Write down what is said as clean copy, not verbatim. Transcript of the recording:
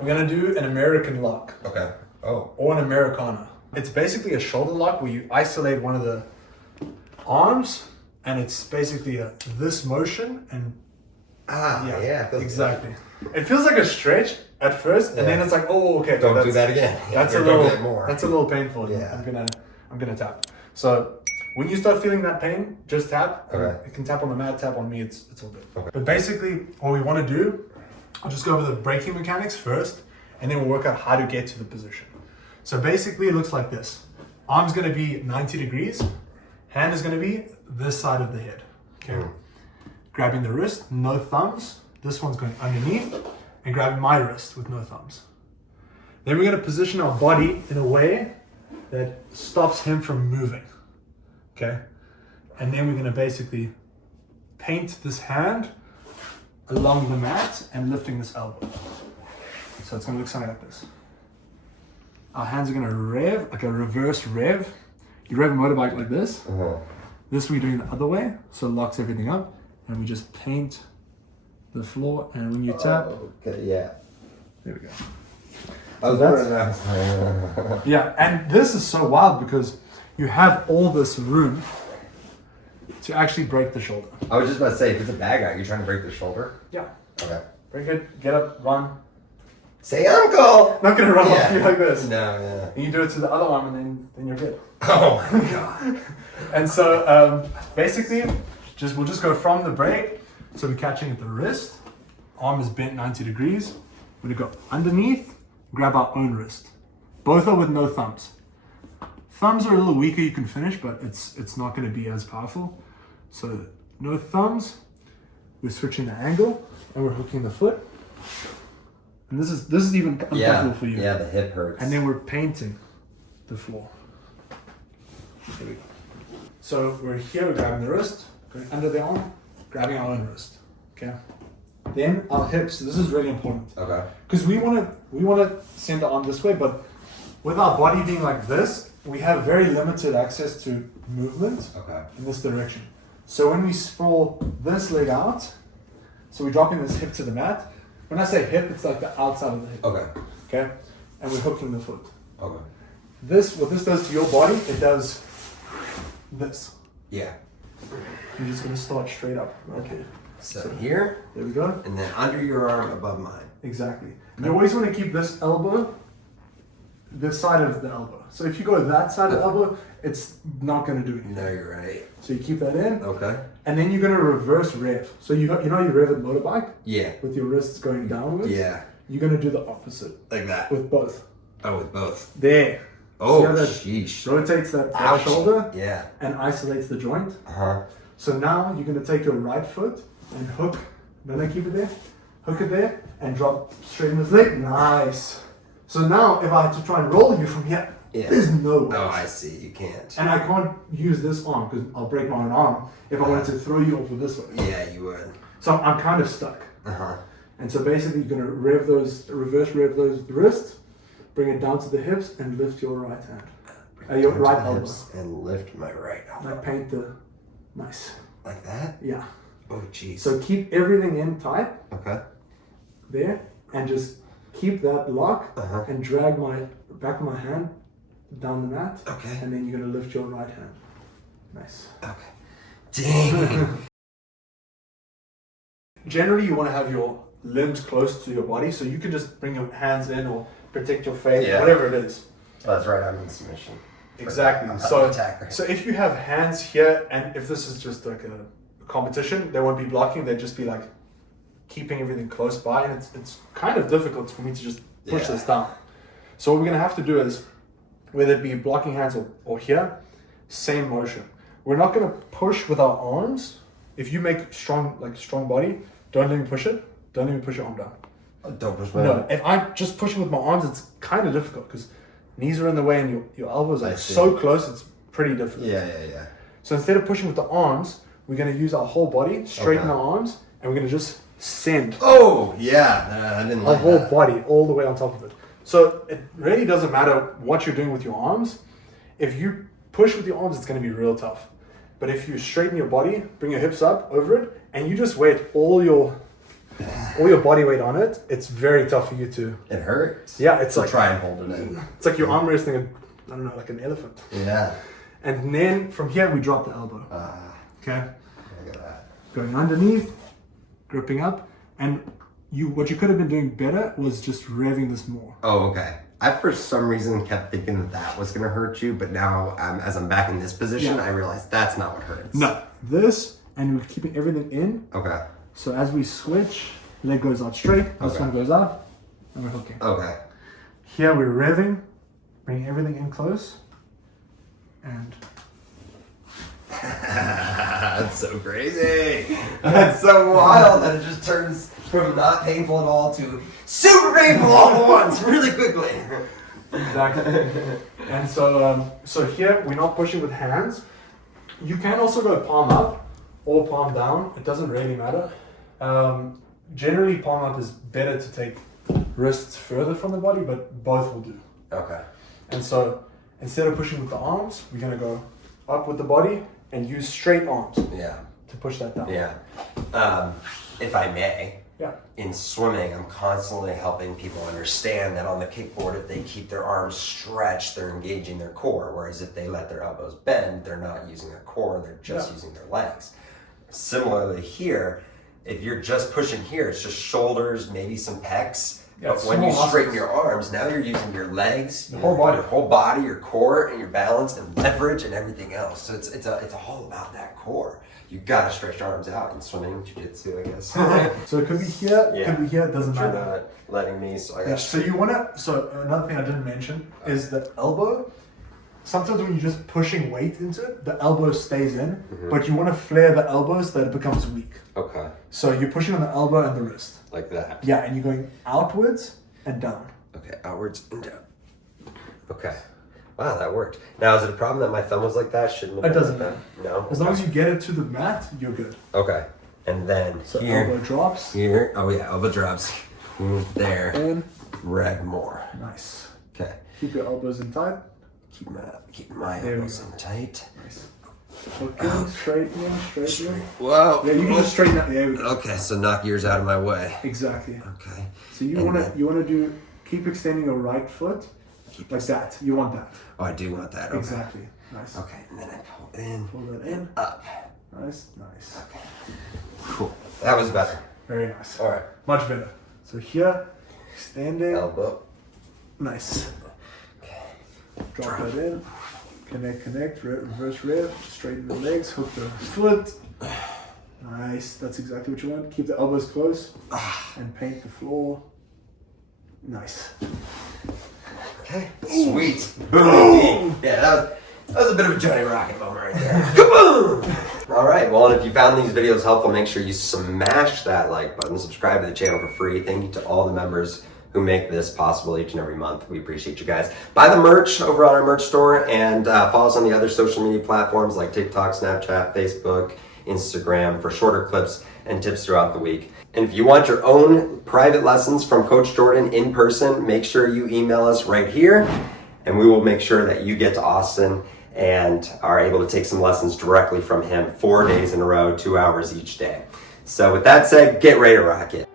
We're gonna do an American lock. Okay. Oh. Or an Americana. It's basically a shoulder lock where you isolate one of the arms, and it's basically this motion and yeah, exactly. It feels like a stretch at first, and then it's like, oh, okay. Don't do that again. That's a little painful. Yeah. I'm gonna tap. So when you start feeling that pain, just tap. Okay. You can tap on the mat, tap on me. It's all good. Okay. But basically, what we want to do, I'll just go over the braking mechanics first, and then we'll work out how to get to the position. So basically, it looks like this. Arm's gonna be 90 degrees. Hand is gonna be this side of the head. Okay. Grabbing the wrist, no thumbs. This one's going underneath, and grabbing my wrist with no thumbs. Then we're gonna position our body in a way that stops him from moving. Okay. And then we're gonna basically paint this hand along the mat and lifting this elbow. So it's gonna look something like this. Our hands are gonna rev, like a reverse rev. You rev a motorbike like this. This we're doing the other way, so it locks everything up, and we just paint the floor, and when you tap, okay, yeah. there we go. So Yeah, and this is so wild because you have all this room to actually break the shoulder. I was just about to say, if it's a bad guy, you're trying to break the shoulder? Yeah. Okay. Break it, get up, run. Say uncle! Not gonna run off you like this. No, yeah. And you do it to the other arm, and then you're good. Oh my god. And so basically, we'll just go from the break. So we're catching at the wrist, arm is bent 90 degrees. We're gonna go underneath, grab our own wrist. Both are with no thumbs. Thumbs are a little weaker, you can finish, but it's not gonna be as powerful. So no thumbs, we're switching the angle, and we're hooking the foot. And this is even uncomfortable for you. Yeah, the hip hurts. And then we're painting the floor. There we go. So we're here, we're grabbing the wrist, going under the arm, grabbing our own wrist. Okay. Then our hips. This is really important. Okay. Because we wanna send the arm this way, but with our body being like this, we have very limited access to movement in this direction. So when we sprawl this leg out, so we're dropping this hip to the mat. When I say hip, it's like the outside of the hip. Okay. Okay. And we're hooking the foot. Okay. What this does to your body, it does this. Yeah. You're just gonna start straight up. Okay. So here. There we go. And then under your arm above mine. Exactly. You always want to keep this elbow, this side of the elbow. So if you go that side of the elbow, it's not gonna do anything. No, you're right. So you keep that in. Okay. And then you're gonna reverse rev. So you know you rev a motorbike? Yeah. With your wrists going downwards? Yeah. You're gonna do the opposite. Like that. With both. Oh, with both. There. Oh, see how that sheesh. rotates that shoulder? Yeah. And isolates the joint. So now you're gonna take your right foot and hook. Then keep it there. Hook it there and drop straight in his leg. Nice. So now if I had to try and roll you from here, there's no way. Oh, I see. You can't. And I can't use this arm because I'll break my own arm if I wanted to throw you over this way. Yeah, you would. So I'm kind of stuck. And so basically you're gonna reverse rev those wrists, bring it down to the hips, and lift your right hand. Your right elbow. And lift my right elbow. Like paint the nice. Like that? Yeah. Oh, jeez. So keep everything in tight. Okay. There, and just keep that lock and drag my back of my hand down the mat. Okay. And then you're gonna lift your right hand. Nice. Okay. Dang. Generally, you want to have your limbs close to your body, so you can just bring your hands in or protect your face, whatever it is. That's right. I'm in submission. Exactly. So if you have hands here, and if this is just like a competition, they won't be blocking. They'd just be like keeping everything close by, and it's kind of difficult for me to just push this down. So what we're gonna have to do is, whether it be blocking hands or here, same motion. We're not gonna push with our arms. If you make strong body, don't let me push it. Don't let me push your arm down. Don't push my arm. No, if I'm just pushing with my arms, it's kind of difficult because knees are in the way and your elbows are so close, it's pretty difficult. Yeah. So instead of pushing with the arms, we're gonna use our whole body, straighten our arms, and we're gonna just send. Oh, yeah. I didn't like our whole body all the way on top of it. So it really doesn't matter what you're doing with your arms. If you push with your arms, it's gonna be real tough. But if you straighten your body, bring your hips up over it, and you just weight all your body weight on it, it's very tough for you to. It hurts. Yeah, it's So like try and hold it in. it's like your arm wrestling, I don't know, like an elephant. Yeah. And then from here we drop the elbow. Okay, Look at that. going underneath, gripping up, and what you could have been doing better was just revving this more. Oh, okay. I, for some reason, kept thinking that was going to hurt you, but now, as I'm back in this position, I realize that's not what hurts. No, this, and we're keeping everything in. Okay. So as we switch, leg goes out straight, this one goes out, and we're hooking. Okay. Here we're revving, bringing everything in close, and That's so crazy. That's so wild that it just turns from not painful at all to super painful all at once, really quickly. exactly. And so here we're not pushing with hands. You can also go palm up or palm down. It doesn't really matter. Generally, palm up is better to take wrists further from the body, but both will do. Okay. And so instead of pushing with the arms, we're gonna go up with the body and use straight arms Yeah. to push that down. Yeah. If I may, Yeah. in swimming, I'm constantly helping people understand that on the kickboard, if they keep their arms stretched, they're engaging their core. Whereas if they let their elbows bend, they're not using their core, they're just using their legs. Similarly here, if you're just pushing here, it's just shoulders, maybe some pecs. Yeah, But when you small straighten muscles. your arms, now you're using your legs, The whole body. your whole body, your core, and your balance and leverage and everything else. So it's all about that core. You gotta stretch your arms out in swimming, jiu-jitsu, I guess. So it could be here, it Yeah. could be here, it doesn't You're matter. not letting me, so I Yeah, got. so you wanna, so another thing I didn't mention is the elbow. Sometimes when you're just pushing weight into it, the elbow stays in, but you wanna flare the elbow so that it becomes weak. Okay, So you're pushing on the elbow and the wrist. like that. Yeah, and you're going outwards and down. Okay, outwards and down. Okay. Wow, that worked. Now, is it a problem that my thumb was like that? Shouldn't have It been doesn't like that? No? As long as you get it to the mat, you're good. Okay. And then So here, elbow drops. here. Oh yeah, elbow drops. There. And Rev more. nice. Okay. Keep your elbows in tight. Keep my There we elbows go. in tight. Nice. Hooking, straightening. Whoa. Yeah, you can just straighten out. There we go. Okay, so knock yours out of my way. Exactly. Okay. So you And wanna then- keep extending your right foot like that. You want that. Oh, I do want that. Okay. Exactly. Nice. Okay, and then I pull in. Pull that in. Up. Nice, nice. Cool. That was better. Very nice. All right. Much better. So here, extending. Elbow. Nice. Okay. Drop that in. Connect, reverse rev, straighten the legs, hook the foot. Nice, that's exactly what you want. Keep the elbows close and paint the floor. Nice. Okay. Sweet. Boom. Yeah, that was a bit of a Johnny Rocket moment right there. Kaboom! All right. Well, and if you found these videos helpful, make sure you smash that like button, subscribe to the channel for free. Thank you to all the members who make this possible each and every month. We appreciate you guys. Buy the merch over on our merch store and follow us on the other social media platforms like TikTok, Snapchat, Facebook, Instagram for shorter clips and tips throughout the week. And if you want your own private lessons from Coach Jordan in person, make sure you email us right here and we will make sure that you get to Austin and are able to take some lessons directly from him 4 days in a row, 2 hours each day. So with that said, get ready to rock it.